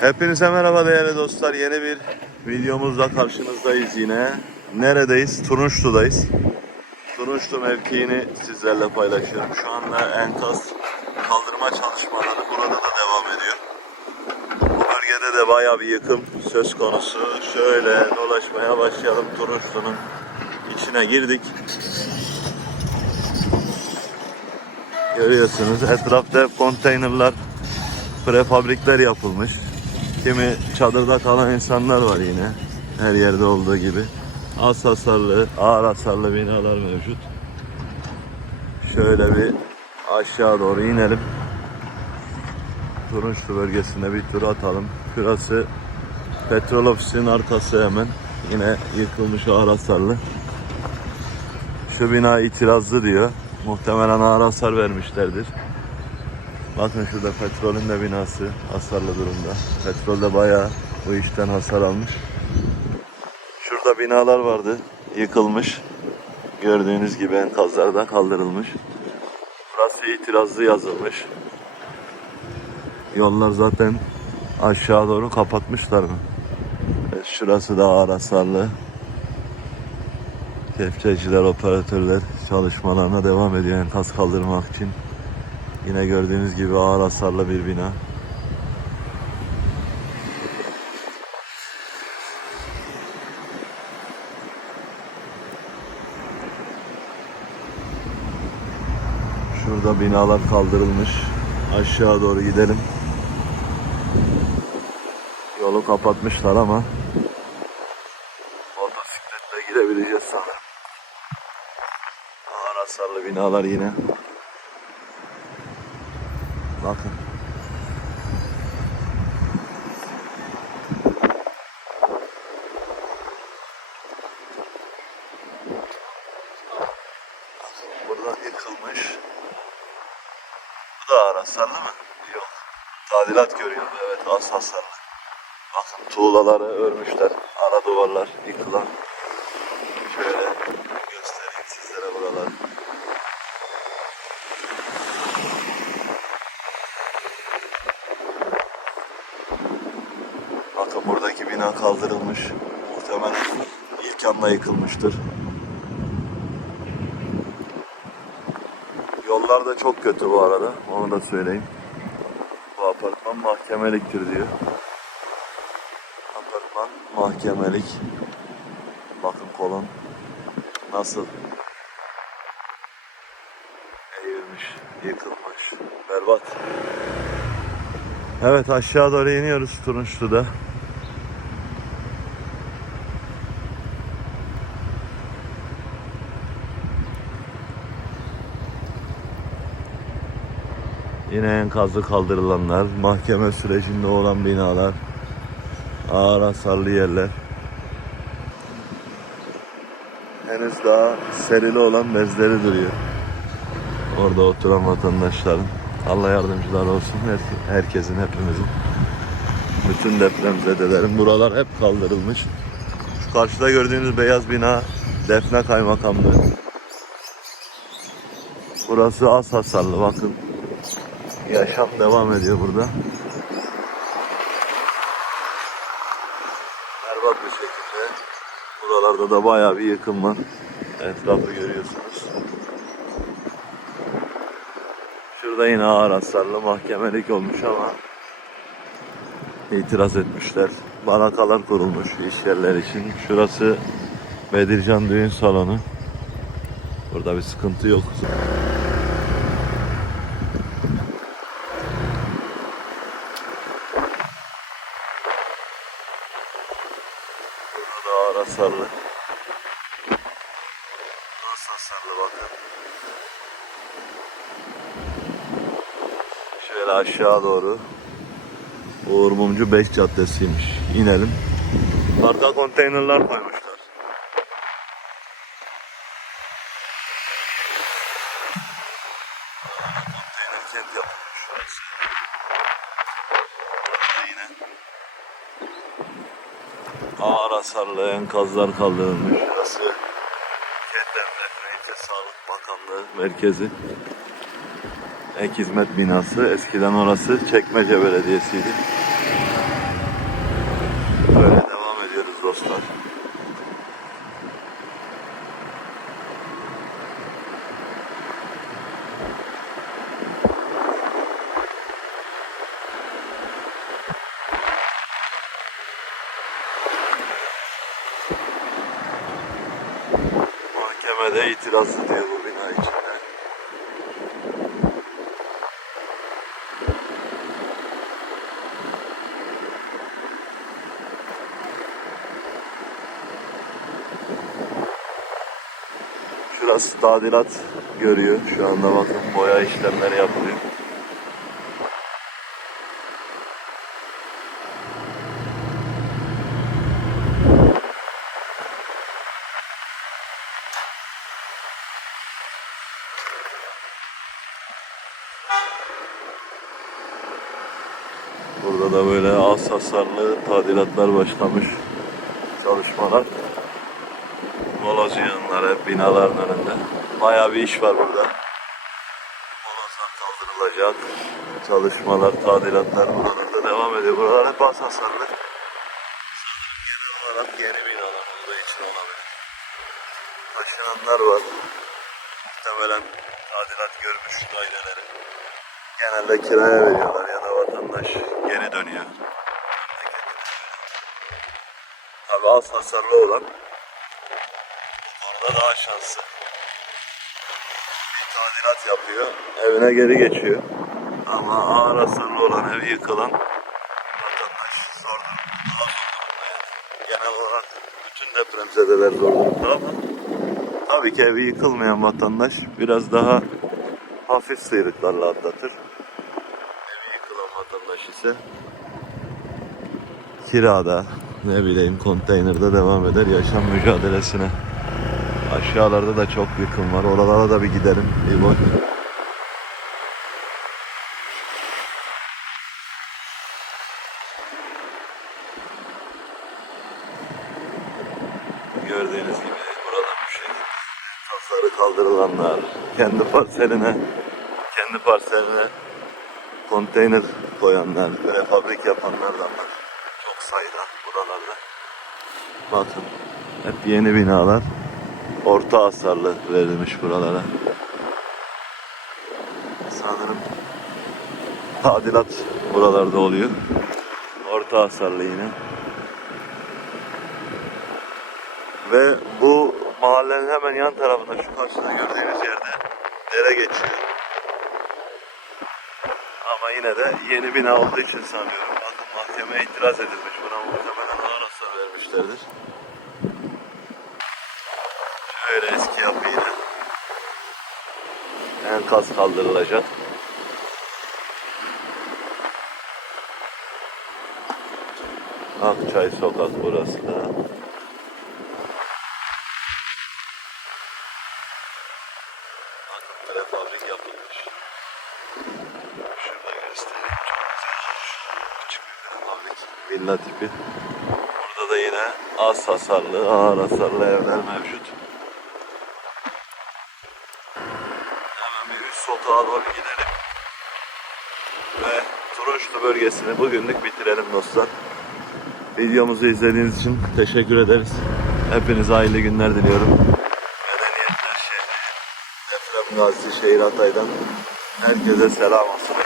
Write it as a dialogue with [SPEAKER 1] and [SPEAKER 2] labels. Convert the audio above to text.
[SPEAKER 1] Hepinize merhaba değerli dostlar. Yeni bir videomuzla karşınızdayız yine. Neredeyiz? Turunçlu'dayız. Turunçlu mevkiini sizlerle paylaşıyorum. Şu anda enkaz kaldırma çalışmaları burada da devam ediyor. Bu bölgede de bayağı bir yıkım söz konusu. Şöyle dolaşmaya başlayalım. Turunçlu'nun içine girdik. Görüyorsunuz etrafta konteynerlar, prefabrikler yapılmış. Kimi çadırda kalan insanlar var yine. Her yerde olduğu gibi. Az hasarlı, ağır hasarlı binalar mevcut. Şöyle bir aşağı doğru inelim. Turunçlu bölgesinde bir tur atalım. Şurası petrol ofisinin arkası hemen. Yine yıkılmış ağır hasarlı. Şu bina itirazlı diyor. Muhtemelen ağır hasar vermişlerdir. Bakın şurada petrolün de binası hasarlı durumda. Petrol de bayağı bu işten hasar almış. Şurada binalar vardı. Yıkılmış. Gördüğünüz gibi enkazlarda kaldırılmış. Burası itirazlı yazılmış. Yollar zaten aşağı doğru kapatmışlar mı? Şurası da ağır hasarlı. Kepçeciler, operatörler çalışmalarına devam ediyor enkaz kaldırmak için. Yine gördüğünüz gibi ağır hasarlı bir bina. Şurada binalar kaldırılmış. Aşağı doğru gidelim. Yolu kapatmışlar ama motosikletle gidebileceğiz sanırım. Ağır hasarlı binalar yine. Bakın. Bakın burada yıkılmış. Bu da ağır hasarlı mı? Yok. Tadilat görüyordu evet az hasarlı. Bakın tuğlaları örmüşler. Ara duvarlar yıkılan. Şöyle göstereyim sizlere buraları. Bakın bina kaldırılmış. Muhtemelen ilk anda yıkılmıştır. Yollar da çok kötü bu arada. Onu da söyleyeyim. Bu apartman mahkemeliktir diyor. Apartman mahkemelik. Bakın kolon nasıl eğilmiş, yıkılmış, berbat. Evet aşağı doğru iniyoruz Turunçlu'da. Yine enkazı kaldırılanlar, mahkeme sürecinde olan binalar, ağır hasarlı yerler. Henüz daha serili olan bezleri duruyor. Orada oturan vatandaşların. Allah yardımcılar olsun her- herkesin, hepimizin. Bütün depremzedelerin. Buralar hep kaldırılmış. Şu karşıda gördüğünüz beyaz bina Defne Kaymakamlığı. Burası az hasarlı bakın. Yaşam devam ediyor burada. Berbat bir şekilde. Buralarda da bayağı bir yıkım var. Etrafı görüyorsunuz. Şurada yine ağır hasarlı mahkemelik olmuş ama itiraz etmişler. Barakalar kurulmuş iş yerler için. Şurası Bedircan Düğün Salonu. Burada bir sıkıntı yok. Da ağır hasarlı. Bakın. Şöyle aşağı doğru. Uğur Mumcu 5 caddesiymiş. İnelim. Arka konteynerler koymuşlar. Konteyner kent yapılmış şurası. Burası yine ağır hasarlı enkazlar kaldırılmış. Burası Kentler Medeniyet Sağlık Bakanlığı merkezi. Ek hizmet binası. Eskiden orası Çekmece Belediyesi'ydi. dostlar. Mahkemede itirazlı diyor bu bina içinde. Şurası tadilat görüyor. Şu anda bakın boya işlemleri yapılıyor. Burada da böyle az hasarlı tadilatlar başlamış çalışmalar. Moloz yığınları binaların önünde. Bayağı bir iş var burada. Molozlar kaldırılacak. Çalışmalar, tadilatlar buralarda devam ediyor. Buralar hep az hasarlı. Genel olarak yeni binalar olduğu için olabilir. Taşınanlar var. Muhtemelen tadilat görmüş daireleri. Genelde kiraya veriyorlar ya da vatandaş geri dönüyor. Tabi az hasarlı olan konuda daha şanslı. Bir tadilat yapıyor, evine geri geçiyor. Ama ağır hasarlı olan evi yıkılan vatandaş zor durumda, daha zor durumda yani. Genel olarak bütün depremzedeler zor durumda ama tabii ki evi yıkılmayan vatandaş biraz daha hafif sıyrıklarla atlatır. Evi yıkılan vatandaş ise kirada ne bileyim konteynerde devam eder yaşam mücadelesine. Aşağılarda da çok yıkım var. Oralara da bir gidelim. Bir bak. Gördüğünüz gibi burada bu şekilde tasarı kaldırılanlar, kendi parseline kendi parseline konteyner koyanlar, böyle fabrik yapanlar da var. Çok sayıda buralarda. Bakın hep yeni binalar. Orta hasarlı verilmiş buralara. Sanırım tadilat buralarda oluyor. Orta hasarlı yine. Ve bu mahallenin hemen yan tarafında şu karşıda gördüğünüz yerde dere geçiyor. Ama yine de yeni bina olduğu için sanıyorum. Bakın mahkemeye itiraz edilmiş. Buna muhtemelen ağır hasar vermişlerdir. Şöyle eski yapı yine. Enkaz kaldırılacak. Akçay sokak burası da. Bakın prefabrik yapılmış. Şurada göstereyim. Çok güzel olmuş. Küçük bir prefabrik. Villa tipi. Burada da yine az hasarlı, ağır hasarlı evler mevcut. Hemen bir üst sokağa doğru gidelim. Ve Turunçlu bölgesini bugünlük bitirelim dostlar. Videomuzu izlediğiniz için teşekkür ederiz. Hepinize hayırlı günler diliyorum. Medeniyetler şehri, deprem gazisi şehir Hatay'dan herkese selam olsun.